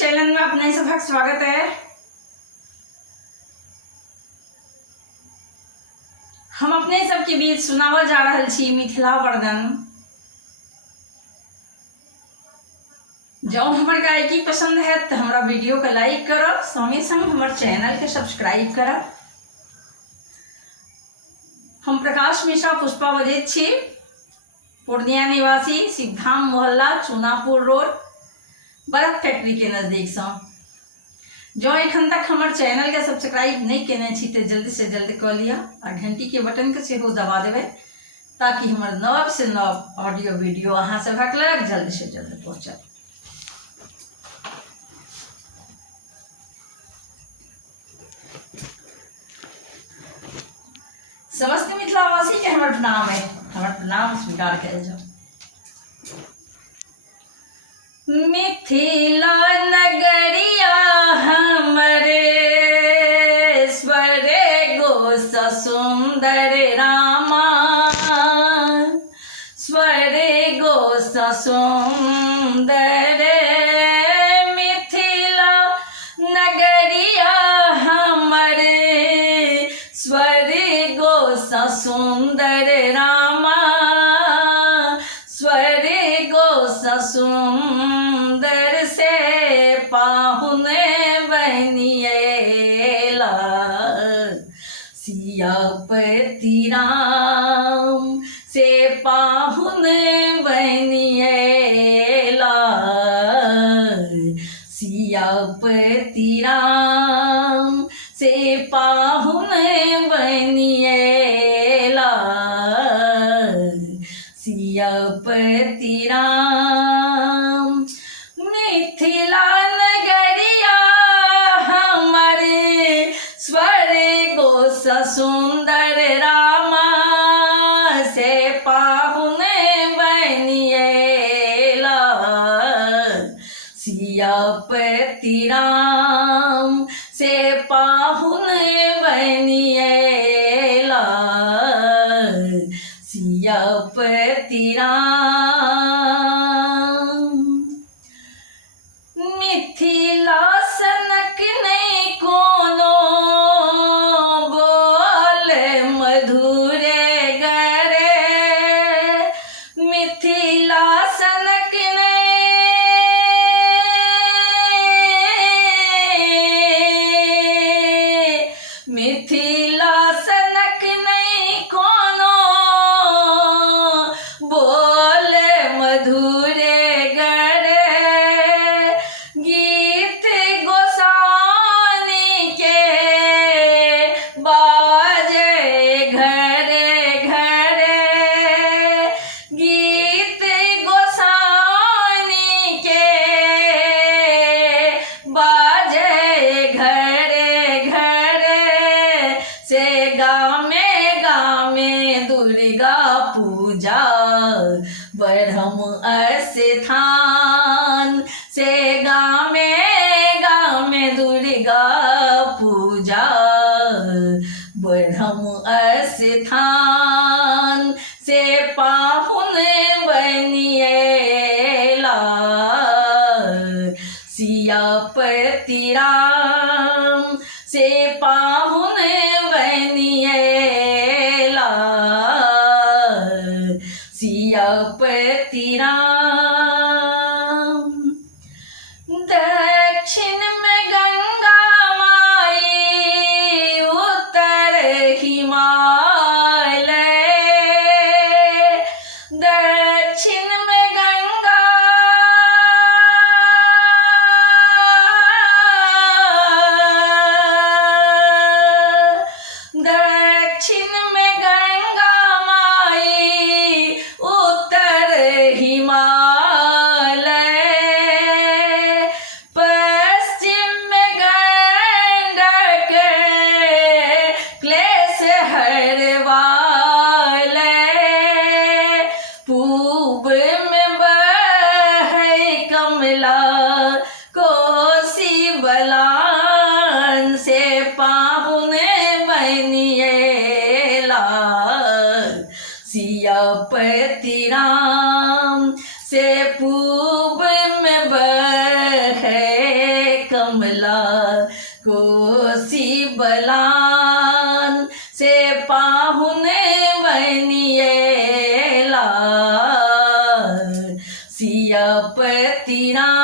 Channel में अपने सभक स्वागत है। हम अपने सबके बीच सुनावा जा रहल छी मिथिला वर्णन। जौं हमर गायकी पसंद है तो हमारा वीडियो को लाइक करब, संगे संग हमारे चैनल के सब्सक्राइब करब। हम प्रकाश मिश्रा पुष्पा बजैत छी, पूर्णिया निवासी, सिद्धाम मोहल्ला, चूनापुर रोड, बर्फ फैक्ट्री के नजदीक से। जो एखन तक हमारे चैनल के सब्सक्राइब नहीं केने छी तो जल्दी से जल्दी कर लिया और घंटी के बटन के सेहो दबा देवे ताकि हमारे नव से नव ऑडियो वीडियो अहाँ सभक लग जल्दी से जल्दी पहुँचे। समस्त मिथिलावासी के हमारे प्रणाम है, हमारे प्रणाम स्वीकार करें जाओ। मिथिला नगरिया हमरे स्वरे गो सुंदर रामा, स्वरे गो सुंदर। मिथिला नगरिया हमरे स्वरे गो सुंदर रामा, स्वरे गो सुंदर से पाहुने बनिएला। सियापति राम से पाहुने बनिएला, सियापति राम से पाहुने बनिएला, सियापति राम। मिथिला नगरिया हमारे स्वरे गो सुंदर रामा से पाहुने बनिएला, सियापति राम से पाहुने बनिएला, सियापति राम। मिथिला सनक नहीं कोनो बोल मधुरे गरे, मिथिला सनक नहीं, मिथिला सनक नहीं कोनो बोल मधुरे गरे। गीत गोसानी के बाजे घरे घरे, गीत गोसानी के बाजे घरे घरे। से गामे गामे दुर्गा पूजा ब्रह्म स्थान, से गामे गामे दुर्गा पूजा ब्रह्म स्थान, से पाहुने बनिएला, सियापति राम से पाहुने बनिएला, सियापति राम। दक्षिण में गंगा माई, उत्तर हिमालय, दक्षिण में गंगा, दक्षिण में गंगा माई, उत्तर हिमालय, पश्चिम में गंडक क्लेश हरवालय, पूब में बहे कमला कोसी बलान, से पाहुने बनिएला, सियापति राम से पूब में बहे श्री राम।